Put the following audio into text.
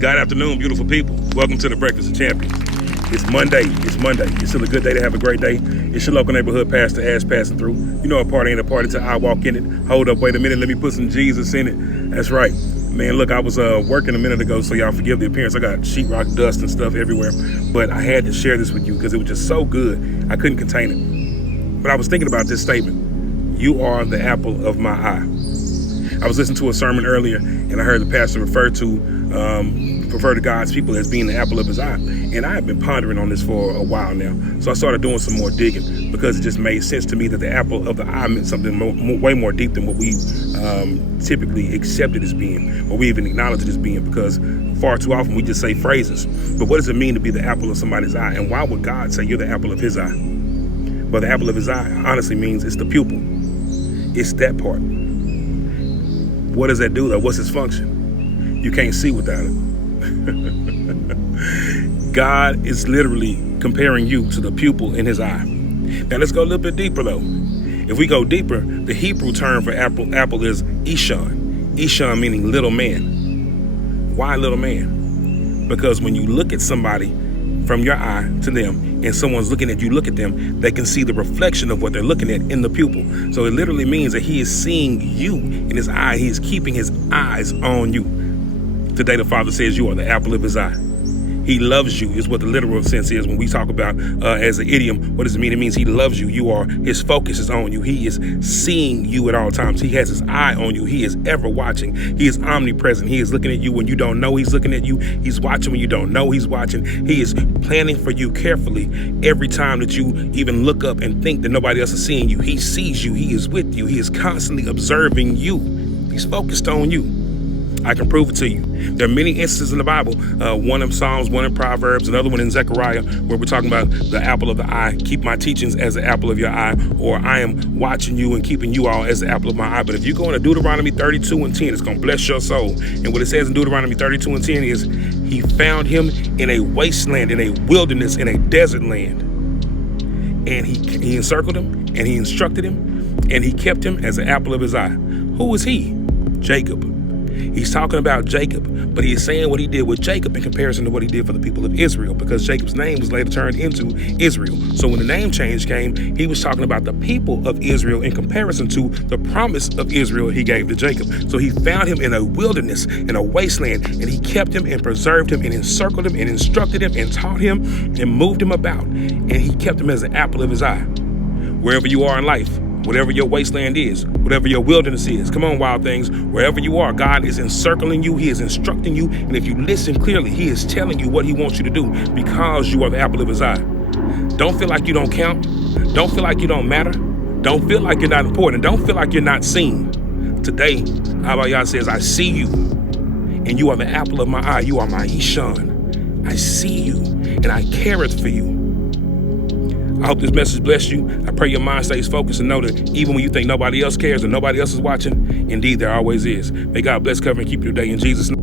God afternoon, beautiful people. Welcome to the Breakfast of Champions. It's Monday. It's still a good day to have a great day. It's your local neighborhood pastor, Ash, passing through. You know a party ain't a party till I walk in it. Hold up, wait a minute, let me put some Jesus in it. That's right. Man, look, I was working a minute ago, so y'all forgive the appearance. I got sheetrock dust and stuff everywhere. But I had to share this with you because it was just so good. I couldn't contain it. But I was thinking about this statement. You are the apple of my eye. I was listening to a sermon earlier, and I heard the pastor refer to God's people as being the apple of his eye. And I have been pondering on this for a while now. So I started doing some more digging because it just made sense to me that the apple of the eye meant something way more deep than what we typically accept it as being, or we even acknowledge it as being, because far too often we just say phrases. But what does it mean to be the apple of somebody's eye? And why would God say you're the apple of his eye? Well, the apple of his eye honestly means it's the pupil. It's that part. What does that do though? What's its function? You can't see without it. God is literally comparing you to the pupil in his eye. Now let's go a little bit deeper though. If we go deeper, the Hebrew term for apple is Ishon. Ishon meaning little man. Why little man? Because when you look at somebody from your eye to them, and someone's looking at you, look at them, they can see the reflection of what they're looking at in the pupil. So it literally means that he is seeing you in his eye. He is keeping his eyes on you. Today the Father says you are the apple of his eye. He loves you is what the literal sense is when we talk about as an idiom. What does it mean? It means he loves you. His focus is on you. He is seeing you at all times. He has his eye on you. He is ever watching. He is omnipresent. He is looking at you when you don't know he's looking at you. He's watching when you don't know he's watching. He is planning for you carefully every time that you even look up and think that nobody else is seeing you. He sees you. He is with you. He is constantly observing you. He's focused on you. I can prove it to you. There are many instances in the Bible, one in Psalms, one in Proverbs, another one in Zechariah, where we're talking about the apple of the eye. Keep my teachings as the apple of your eye, or I am watching you and keeping you all as the apple of my eye. But if you go into Deuteronomy 32:10, it's going to bless your soul. And what it says in Deuteronomy 32:10 is, he found him in a wasteland, in a wilderness, in a desert land. And he encircled him, and he instructed him, and he kept him as the apple of his eye. Who was he? Jacob. He's talking about Jacob, but he is saying what he did with Jacob in comparison to what he did for the people of Israel, because Jacob's name was later turned into Israel. So when the name change came, he was talking about the people of Israel in comparison to the promise of Israel he gave to Jacob. So he found him in a wilderness, in a wasteland, and he kept him and preserved him and encircled him and instructed him and taught him and moved him about. And he kept him as the apple of his eye. Wherever you are in life, whatever your wasteland is, whatever your wilderness is, come on, wild things, wherever you are, God is encircling you, he is instructing you, and if you listen clearly, he is telling you what he wants you to do, because you are the apple of his eye. Don't feel like you don't count. Don't feel like you don't matter. Don't feel like you're not important. Don't feel like you're not seen. Today, Abba says, I see you, and you are the apple of my eye. You are my Ishon. I see you, and I careth for you. I hope this message blessed you. I pray your mind stays focused and know that even when you think nobody else cares or nobody else is watching, indeed there always is. May God bless, cover, and keep you today in Jesus' name.